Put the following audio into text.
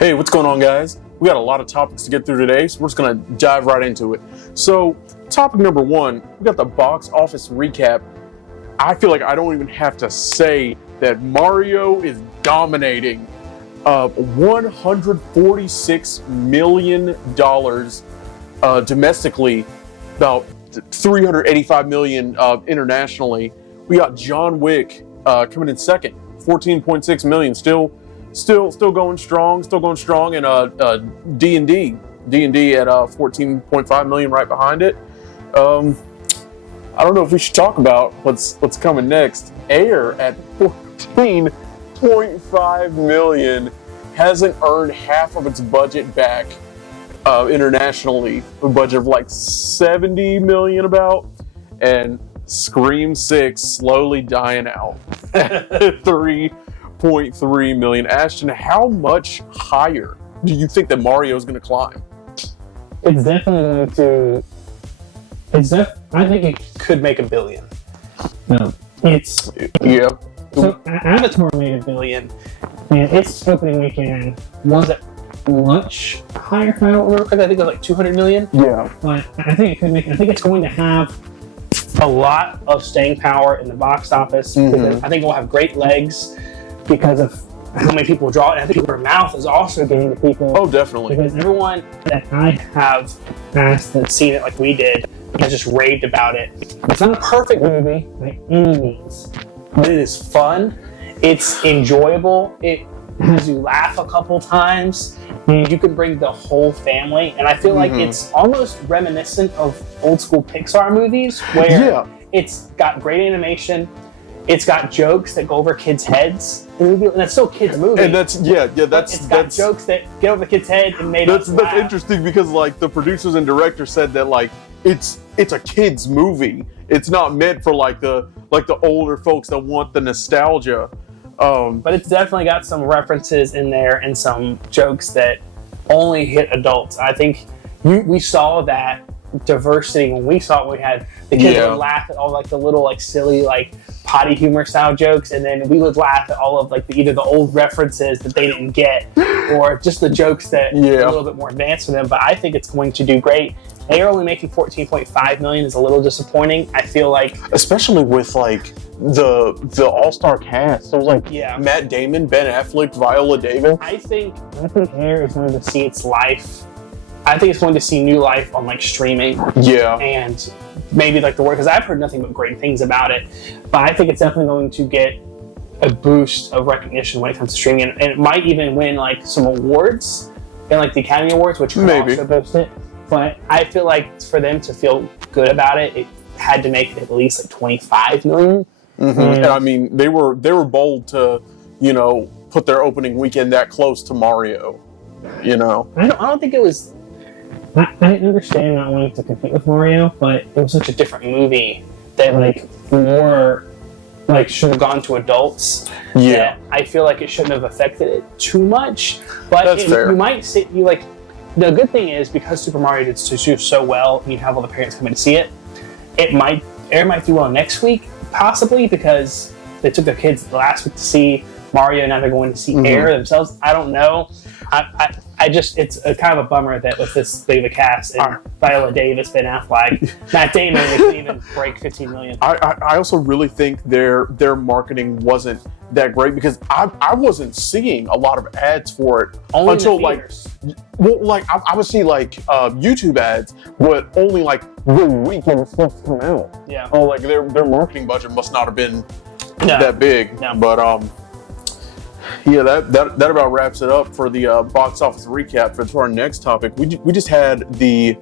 Hey, what's going on, guys? We got a lot of topics to get through today, so we're just gonna dive right into it. So, topic number one, we got the box office recap. I feel like I don't even have to say that Mario is dominating. $146 million domestically, about $385 million internationally. We got John Wick coming in second, $14.6 million. Still going strong, and D&D at $14.5 million right behind it. I don't know if we should talk about what's coming next. Air at $14.5 million hasn't earned half of its budget back internationally. A budget of like $70 million about, and Scream 6 slowly dying out at $3.3 million. Ashton, how much higher do you think that Mario is going to climb? It's definitely going to. I think it could make $1 billion. No, it's yeah. So Avatar made $1 billion, and its opening weekend wasn't much higher. If I don't remember correctly, I think it was like 200 million. Yeah, but I think it could make. I think it's going to have a lot of staying power in the box office. Mm-hmm. I think it will have great legs because of how many people draw it. And I think word of mouth is also getting to people. Oh, definitely. Because everyone that I have asked and seen it like we did has just raved about it. It's not a perfect movie by any means, but it is fun. It's enjoyable. It has you laugh a couple times. You can bring the whole family, and I feel like it's almost reminiscent of old school Pixar movies where it's got great animation. It's got jokes that go over kids' heads, and that's still a kids' movie. And that's jokes that get over the kid's head and made us laugh. That's interesting because like the producers and director said that like it's a kids' movie. It's not meant for like the older folks that want the nostalgia. But it's definitely got some references in there and some jokes that only hit adults. I think we saw that diversity when we saw it. We had the kids would laugh at all like the little like silly like potty humor style jokes, and then we would laugh at all of like either the old references that they didn't get or just the jokes that are a little bit more advanced for them. But I think it's going to do great. They are only making $14.5 million is a little disappointing. I feel like, especially with like the all-star cast. So it was like Matt Damon, Ben Affleck, Viola Davis. I think Air is going to see its life. I think it's going to see new life on like streaming. Yeah. And maybe like the word, because I've heard nothing but great things about it. But I think it's definitely going to get a boost of recognition when it comes to streaming, and it might even win like some awards in like the Academy Awards, which could also boost it. But I feel like for them to feel good about it, it had to make at least like $25 million. Mm-hmm. And I mean, they were bold to, put their opening weekend that close to Mario. I don't think it was. I understand not wanting to compete with Mario, but it was such a different movie that like more like should have gone to adults. Yeah, I feel like it shouldn't have affected it too much. But that's fair. You might see like. The good thing is because Super Mario did so well, and you have all the parents coming to see it. Air might do well next week, possibly because they took their kids last week to see Mario, now they're going to see Air themselves. I don't know. I just it's a kind of a bummer that with this big of a cast and Viola Davis, Ben Affleck, Matt Damon, they couldn't even break 15 million. I also really think their marketing wasn't that great because I wasn't seeing a lot of ads for it until I would see like YouTube ads, but only like the weekend stuff come out. Yeah. Oh, like their marketing budget must not have been that big. No. But yeah, that about wraps it up for the box office recap. For our next topic, we just had the